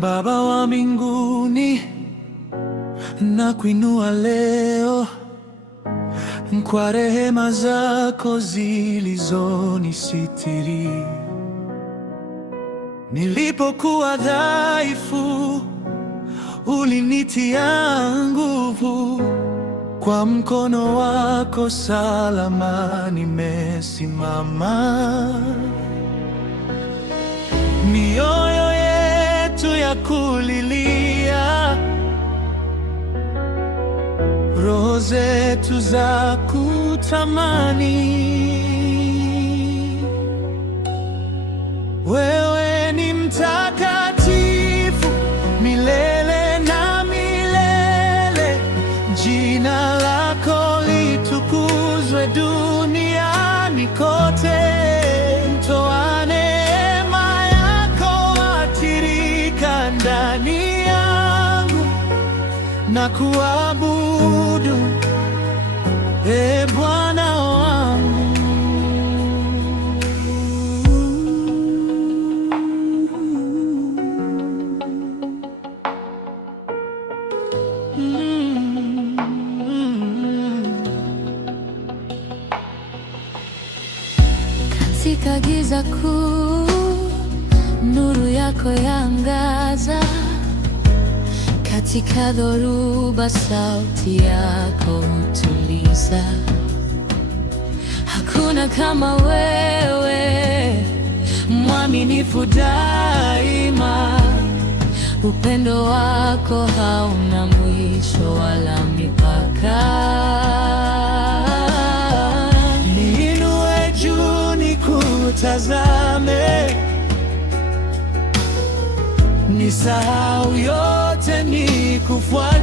Baba wa mbinguni, nakuinua leo kwa rehema zako zilizonisitiri. Nilipokuwa dhaifu, ulinitia nguvu. Kwa mkono wako salama nimesimama. Mioyo yetu ya kulilia, roho zetu za kutamani. Wewe ni mtakatifu milele na milele. Jina lako litukuzwe duniani kote. Mto wa neema yako watirika ndani yangu, na kuabudu, Ee Bwana wangu. Katika giza kuu, nuru yako yaangaza. Katika dhoruba, sauti yako hutuliza. Hakuna kama wewe, mwaminifu daima. Upendo wako hauna mwisho wala mipaka. Niinue juu nikutazame, nisahau yote nikufuate.